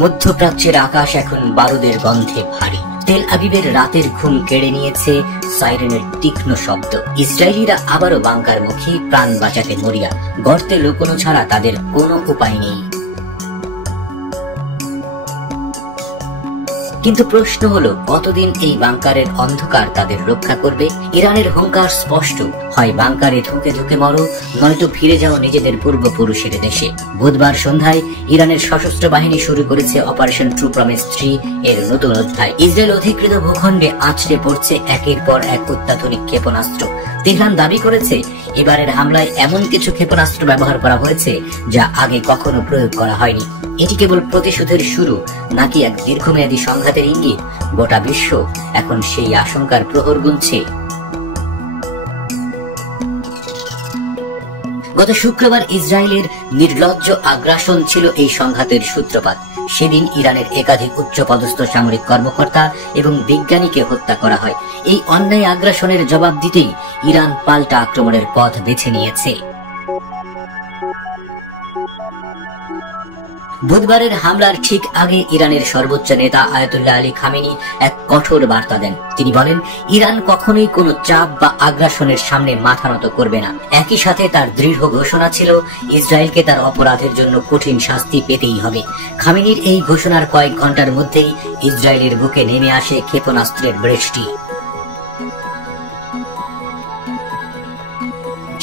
মধ্যপ্রাচ্যের আকাশ এখন বারুদের গন্ধে ভারী। তেল আবিবের রাতের ঘুম কেড়ে নিয়েছে সাইরেনের তীক্ষ্ণ শব্দ। ইসরায়েলিরা আবারও বাংকার মুখী, প্রাণ বাঁচাতে মরিয়া। গর্তে লুকোনো ছাড়া তাদের কোনো উপায় নেই। কিন্তু প্রশ্ন হলো, কতদিন এই বাংকারের অন্ধকার তাদের রক্ষা করবে? ইরানের হুঙ্কার স্পষ্ট, হয় বাংকারে ঢুকে ঢুকে মরো, নয়তো ফিরে যাও নিজেদের পূর্বপুরুষের দেশে। বুধবার সন্ধ্যায় ইরানের সশস্ত্র বাহিনী শুরু করেছে অপারেশন ট্রু প্রমিস 3 এর নতুন অধ্যায়। ইসরায়েল অধিকৃত ভূখণ্ডে আছড়ে পড়ছে একের পর এক অত্যাধুনিক ক্ষেপণাস্ত্র। তেহরান দাবি করেছে এবারের হামলায় এমন কিছু ক্ষেপণাস্ত্র ব্যবহার করা হয়েছে যা আগে কখনো প্রয়োগ করা হয়নি। এটি কেবল প্রতিশোধের শুরু, নাকি এক দীর্ঘমেয়াদী সংঘাতের ইঙ্গিত? গোটা বিশ্ব এখন সেই আশঙ্কার প্রহর গুনছে। গত শুক্রবার ইসরায়েলের নির্লজ্জ আগ্রাসন ছিল এই সংঘাতের সূত্রপাত। সেদিন ইরানের একাধিক উচ্চপদস্থ সামরিক কর্মকর্তা এবং বিজ্ঞানীকে হত্যা করা হয়। এই অন্যায় আগ্রাসনের জবাব দিতেই ইরান পাল্টা আক্রমণের পথ বেছে নিয়েছে। বুধবারের হামলার ঠিক আগে ইরানের সর্বোচ্চ নেতা আয়াতুল্লাহ আলী খামেনি এক কঠোর বার্তা দেন। তিনি বলেন, ইরান কখনোই কোনো চাপ বা আগ্রাসনের সামনে মাথা নত করবে না। একই সাথে তার দৃঢ় ঘোষণা ছিল, ইসরায়েলকে তার অপরাধের জন্য কঠিন শাস্তি পেতেই হবে। খামেনির এই ঘোষণার কয়েক ঘন্টার মধ্যেই ইসরায়েলের বুকে নেমে আসে ক্ষেপণাস্ত্রের বৃষ্টি।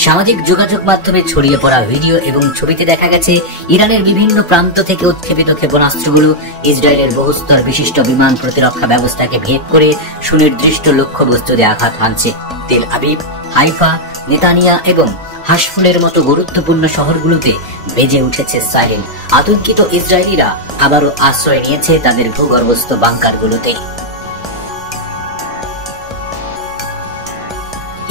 সামাজিক যোগাযোগ মাধ্যমে ছড়িয়ে পড়া ভিডিও এবং ছবিতে দেখা গেছে ইরানের বিভিন্ন প্রান্ত থেকে উৎক্ষেপিত ক্ষেপণাস্ত্রগুলো ইসরায়েলের বহুস্তর বিশিষ্ট বিমান প্রতিরক্ষা ব্যবস্থাকে ভেদ করে সুনির্দিষ্ট লক্ষ্যবস্তুতে আঘাত হানছে। তেল আবিব, হাইফা, নেতানিয়া এবং হাশফুলের মতো গুরুত্বপূর্ণ শহরগুলোতে বেজে উঠেছে সাইরেন। আতঙ্কিত ইসরায়েলিরা আবারও আশ্রয় নিয়েছে তাদের ভূগর্ভস্থ বাংকারগুলোতে।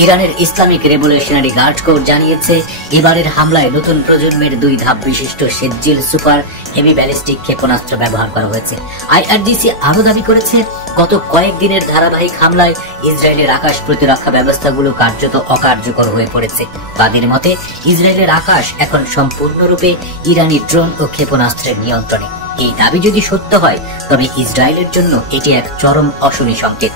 ইরানের ইসলামিক রেভলিউশনারি গার্ড কোর জানিয়েছে, এবারের হামলায় নতুন প্রজন্মের 2 ধাপ বিশিষ্ট সেজ্জিল সুপার হেভি ব্যালিস্টিক ক্ষেপণাস্ত্র ব্যবহার করা হয়েছে। আইআরজিসি আরো দাবি করেছে, গত কয়েকদিনের ধারাবাহিক হামলায় ইসরায়েলের আকাশ প্রতিরক্ষা ব্যবস্থাগুলো কার্যত অকার্যকর হয়ে পড়েছে। তাদের মতে, ইসরায়েলের আকাশ এখন সম্পূর্ণরূপে ইরানি ড্রোন ও ক্ষেপণাস্ত্রের নিয়ন্ত্রণে। এই দাবি যদি সত্য হয়, তবে ইসরায়েলের জন্য এটি এক চরম অশনি সংকেত।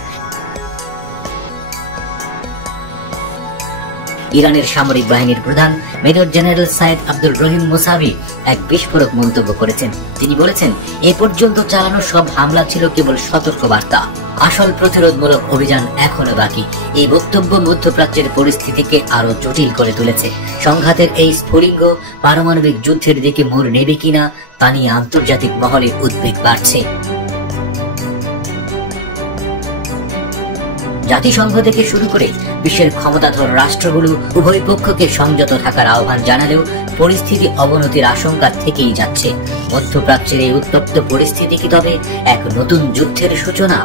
ইরানের সামরিক বাহিনীর প্রধান মেজর জেনারেল সাইদ আব্দুল রহিম মুসাভি এক বিস্ফোরক মন্তব্য করেছেন। তিনি বলেছেন, এ পর্যন্ত চালানো সব হামলা ছিল কেবল সতর্কবার্তা, আসল প্রতিরোধমূলক অভিযান এখনো বাকি। এই বক্তব্য মধ্যপ্রাচ্যের পরিস্থিতিকে আরো জটিল করে তুলেছে। সংঘাতের এই স্ফুলিঙ্গ পারমাণবিক যুদ্ধের দিকে মোড় নেবে কিনা তা নিয়ে আন্তর্জাতিক মহলে উদ্বেগ বাড়ছে। জাতিসংঘ থেকে শুরু করে বিশ্বের ক্ষমতাধর রাষ্ট্রগুলো উভয় পক্ষকে সংযত থাকার আহ্বান জানালেও পরিস্থিতি অবনতির আশঙ্কা থেকেই যাচ্ছে। মধ্যপ্রাচ্যের এই উত্তপ্ত পরিস্থিতি কি তবে এক নতুন যুদ্ধের সূচনা?